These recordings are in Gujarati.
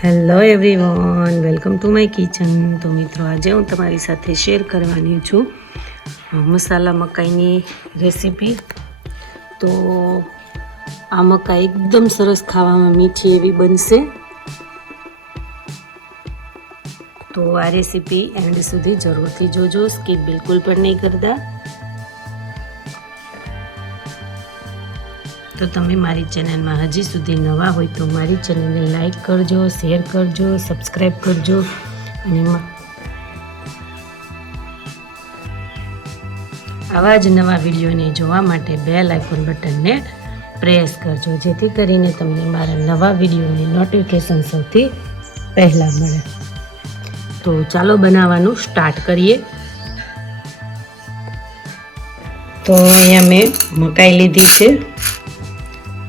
Hello everyone welcome to my kitchen તો મિત્રો, આજે હું તમારી સાથે શેર કરવાની છું મસાલા મકાઈની રેસીપી તો આ મકાઈ એકદમ સરસ ખાવામાં મીઠી એવી બનશે. તો આ રેસીપી એન્ડ સુધી જરૂરથી જોજો. સ્કીપ બિલકુલ પણ નહીં કરતા. તો તમે મારી ચેનલમાં હજી સુધી નવા હોય તો મારી ચેનલને લાઈક કરજો, શેર કરજો, સબસ્ક્રાઈબ કરજો અને આવા જ નવા વિડીયોને જોવા માટે બેલ આઇકોન બટનને પ્રેસ કરજો, જેથી કરીને તમને મારા નવા વિડીયોની નોટિફિકેશન સૌથી પહેલાં મળે. તો ચાલો બનાવવાનું સ્ટાર્ટ કરીએ. તો અહીંયા મેં મકાઈ લીધી છે.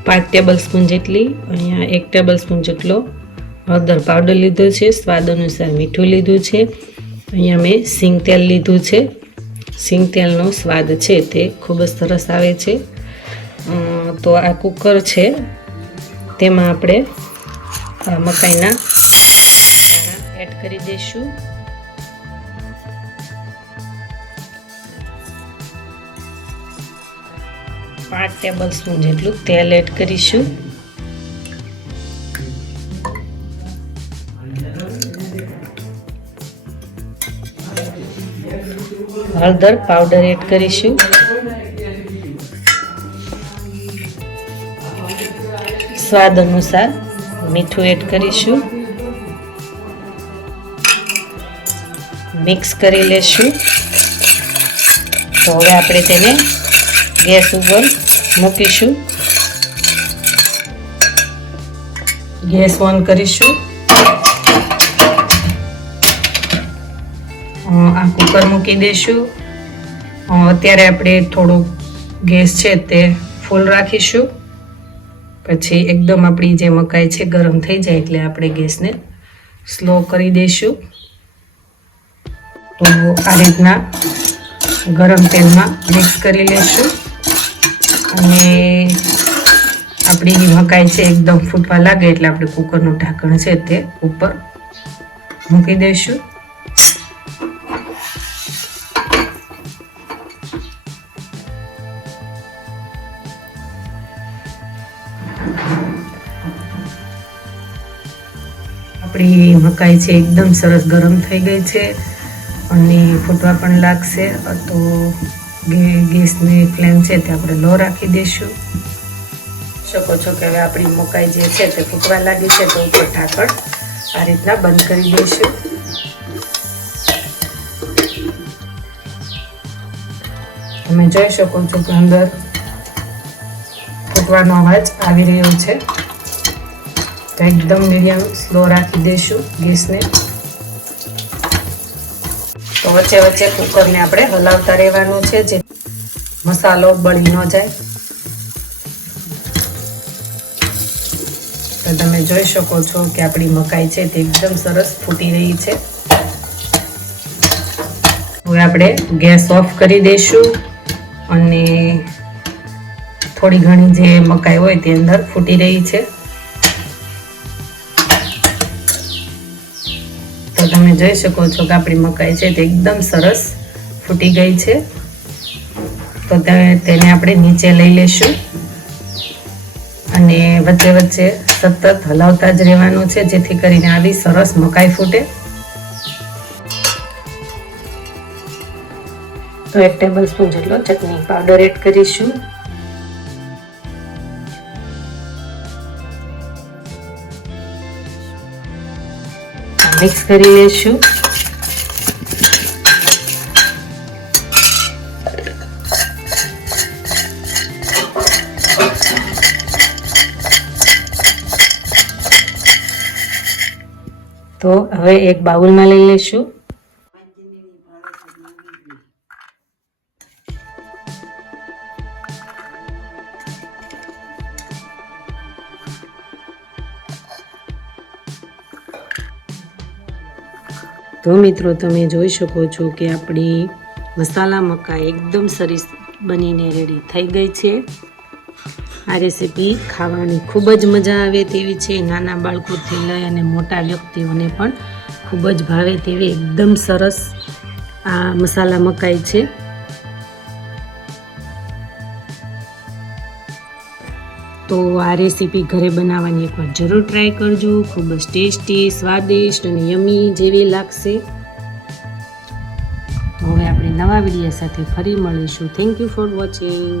પાંચ ટેબલ સ્પૂન જેટલી, અહીંયા એક ટેબલ સ્પૂન જેટલો હળદર પાવડર લીધો છે, સ્વાદ અનુસાર મીઠું લીધું છે. અહીંયા મેં સિંગ તેલ લીધું છે. સિંગ તેલનો સ્વાદ છે તે ખૂબ જ સરસ આવે છે. તો આ કુકર છે. તેમાં આપણે મકાઈના એડ કરી દઈશું. પાંચ ટેબલ સ્પૂન જેટલું તેલ એડ કરીશું. હળદર પાવડર એડ કરીશું. સ્વાદ અનુસાર મીઠું એડ કરીશું. મિક્સ કરી લેશું. તો હવે આપણે તેને ગેસ ઉપર મૂકીશું. ગેસ ઓન કરીશું. આ કુકર મૂકી દઈશું. અત્યારે આપણે થોડુંક ગેસ છે તે ફૂલ રાખીશું. પછી એકદમ આપણી જે મકાઈ છે ગરમ થઈ જાય એટલે આપણે ગેસને સ્લો કરી દઈશું. તો આ રીતના ગરમ તેલમાં મિક્સ કરી લેશું અને આપણી મકાઈ છે એકદમ ફૂટવા લાગે એટલે આપણે કુકરનું ઢાંકણ છે તે ઉપર મૂકી દઈશું. આપણી મકાઈ છે એકદમ સરસ ગરમ થઈ ગઈ છે અને ફૂટવા પણ લાગશે, તો ગેસની ફ્લેમ છે તે આપણે લો રાખી દઈશું. શકો છો કે હવે આપણી મકાઈ જે છે તે ફૂકવા લાગી છે તો ઉપર ઢાંકણ આ રીતના બંધ કરી દઈશું. તમે જોઈ શકો છો કે અંદર ફૂકવાનો અવાજ આવી રહ્યો છે. તો એકદમ મીડિયમ સ્લો રાખી દઈશું ગેસને. તો વચ્ચે વચ્ચે કુકરને આપણે હલાવતા રહેવાનું છે, જે મસાલો બળી ન જાય. તો તમે જોઈ શકો છો કે આપણી મકાઈ છે તે એકદમ સરસ ફૂટી રહી છે. હવે આપણે ગેસ ઓફ કરી દઈશું અને થોડી ઘણી જે મકાઈ હોય તે અંદર ફૂટી રહી છે. તમે જોઈ શકો છો કે મકાઈ છે તે એકદમ સરસ ફૂટી ગઈ છે. તો તેને આપણે નીચે લઈ લેશું. અને વચ્ચે વચ્ચે સતત હલાવતા જ રહેવાનું છે, જેથી કરીને આવી સરસ મકાઈ ફૂટે. તો એક ટેબલ સ્પૂન જેટલો ચટણી પાવડર એડ કરીશું. મિક્સ કરી લેશું તો હવે એક બાઉલમાં લઈ લેશું તો મિત્રો તમે જોઈ શકો છો કે આપણી મસાલા મકાઈ એકદમ સરસ બનીને રેડી થઈ ગઈ છે. આ રેસીપી ખાવાની ખૂબ જ મજા આવે તેવી છે. નાના બાળકોથી લઈ અને મોટા વ્યક્તિઓને પણ ખૂબ જ ભાવે તેવી એકદમ સરસ આ મસાલા મકાઈ છે. તો આ રેસીપી ઘરે બનાવવાની એકવાર જરૂર ટ્રાય કરજો. ખૂબ જ ટેસ્ટી, સ્વાદિષ્ટ અને યમી જેવી લાગશે. હવે આપણે નવા વીડિયો સાથે ફરી મળીશું. Thank you for watching